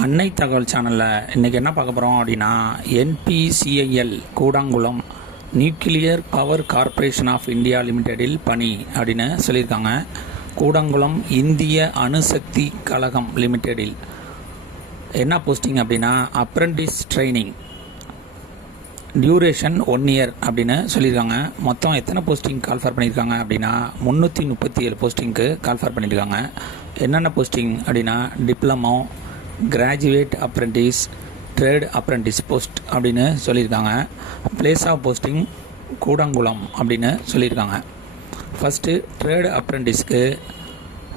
அன்னை தகவல் சேனலில் இன்றைக்கி என்ன பார்க்க போகிறோம் அப்படின்னா, NPCIL Kudankulam nuclear power corporation of India லிமிடெடில் பணி அப்படின்னு சொல்லியிருக்காங்க. கூடாங்குளம் இந்திய அணுசக்தி கழகம் லிமிடெடில் என்ன போஸ்டிங் அப்படின்னா, அப்ரெண்டிஸ் ட்ரைனிங், டியூரேஷன் 1 இயர் அப்படின்னு சொல்லியிருக்காங்க. மொத்தம் எத்தனை போஸ்டிங் கால்ஃபர் பண்ணியிருக்காங்க அப்படின்னா 337 போஸ்டிங்க்கு கால்ஃபர் பண்ணியிருக்காங்க. என்னென்ன போஸ்டிங் அப்படின்னா, diploma, graduate apprentice, trade apprentice post அப்படின்னு சொல்லியிருக்காங்க. பிளேஸ் ஆஃப் போஸ்டிங் கூடாங்குளம் அப்படின்னு சொல்லியிருக்காங்க. ஃபஸ்ட்டு ட்ரேட் அப்ரெண்டிஸ்க்கு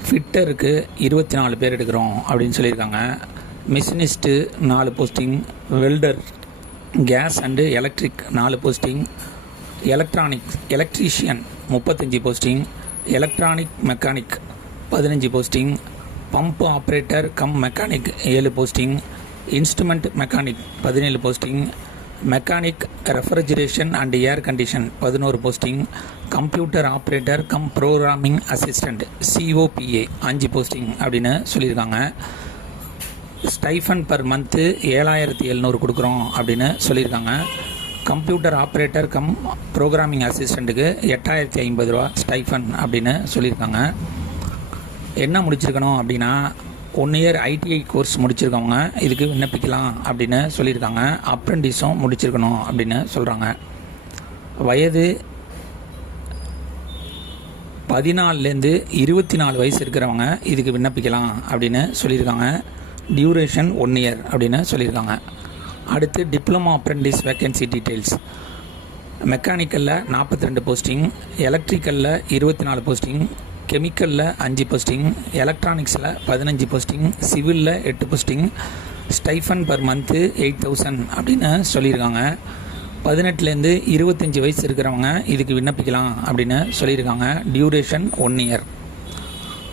ஃபிட்டருக்கு 24 பேர் எடுக்கிறோம் அப்படின்னு சொல்லியிருக்காங்க. Machinist 4 posting, welder, gas and electric 4 posting, electrician 35 posting, electronic mechanic 15 posting, pump operator cum mechanic 7 posting, instrument mechanic 17 posting, mechanic refrigeration and air condition 11 posting, computer operator cum programming assistant COPA 5 posting அப்படின்னு சொல்லியிருக்காங்க. Stipend per month 7700 கொடுக்குறோம் அப்படின்னு சொல்லியிருக்காங்க. Computer operator cum programming அசிஸ்டண்ட்டுக்கு 8050 ரூபா stipend அப்படின்னு சொல்லியிருக்காங்க. என்ன முடிச்சிருக்கணும் அப்படின்னா, 1 இயர் ITI கோர்ஸ் முடிச்சிருக்கவங்க இதுக்கு விண்ணப்பிக்கலாம் அப்படின்னு சொல்லியிருக்காங்க. அப்ரெண்டிஸும் முடிச்சிருக்கணும் அப்படின்னு சொல்கிறாங்க. வயது 14லேருந்து 24 வயசு இருக்கிறவங்க இதுக்கு விண்ணப்பிக்கலாம் அப்படின்னு சொல்லியிருக்காங்க. டியூரேஷன் 1 இயர் அப்படின்னு சொல்லியிருக்காங்க. அடுத்து டிப்ளமோ அப்ரெண்டிஸ் வேக்கன்சி டீட்டெயில்ஸ். மெக்கானிக்கலில் 42 போஸ்டிங், எலக்ட்ரிக்கலில் 24 போஸ்டிங், கெமிக்கலில் 5 போஸ்டிங், எலக்ட்ரானிக்ஸில் 15 போஸ்டிங், சிவிலில் 8 போஸ்டிங், ஸ்டைஃபன் பர் மந்த்து 8000 அப்படின்னு சொல்லியிருக்காங்க. 18லேருந்து 25 வயசு இருக்கிறவங்க இதுக்கு விண்ணப்பிக்கலாம் அப்படின்னு சொல்லியிருக்காங்க. Duration 1 year.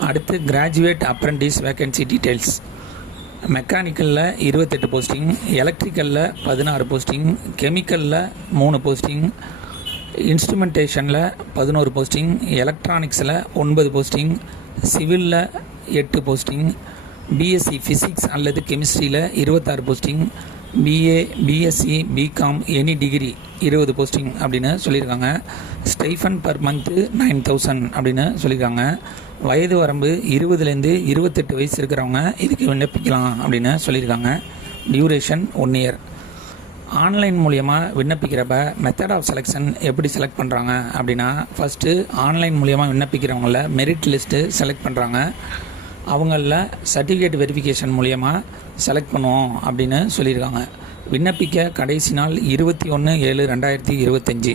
அடுத்து கிராஜுவேட் அப்ரெண்டிஸ் வேக்கன்சி டீட்டெயில்ஸ். மெக்கானிக்கலில் 28 போஸ்டிங், எலக்ட்ரிக்கலில் 16 போஸ்டிங், கெமிக்கலில் 3 போஸ்டிங், இன்ஸ்ட்ருமெண்டேஷனில் 11 போஸ்டிங், எலக்ட்ரானிக்ஸில் 9 போஸ்டிங், சிவிலில் 8 போஸ்டிங், பிஎஸ்சி ஃபிசிக்ஸ் அல்லது கெமிஸ்ட்ரியில் 26 posting, BA, BSc, BCom any degree 20 posting அப்படின்னு சொல்லியிருக்காங்க. ஸ்டைஃபன் பர் மந்த்து 9000 அப்படின்னு சொல்லியிருக்காங்க. வயது வரம்பு 20லேருந்து 28 வயசு இருக்கிறவங்க இதுக்கு விண்ணப்பிக்கலாம் அப்படின்னு சொல்லியிருக்காங்க. Duration 1 year. ஆன்லைன் மூலியமாக விண்ணப்பிக்கிறப்ப மெத்தட் ஆஃப் செலெக்ஷன் எப்படி செலக்ட் பண்ணுறாங்க அப்படின்னா, ஃபஸ்ட்டு ஆன்லைன் மூலியமாக விண்ணப்பிக்கிறவங்கள மெரிட் லிஸ்ட்டு செலக்ட் பண்ணுறாங்க. அவங்களில் சர்டிஃபிகேட் வெரிஃபிகேஷன் மூலியமாக செலக்ட் பண்ணுவோம் அப்படின்னு சொல்லியிருக்காங்க. விண்ணப்பிக்க கடைசி நாள் 21/7/2025.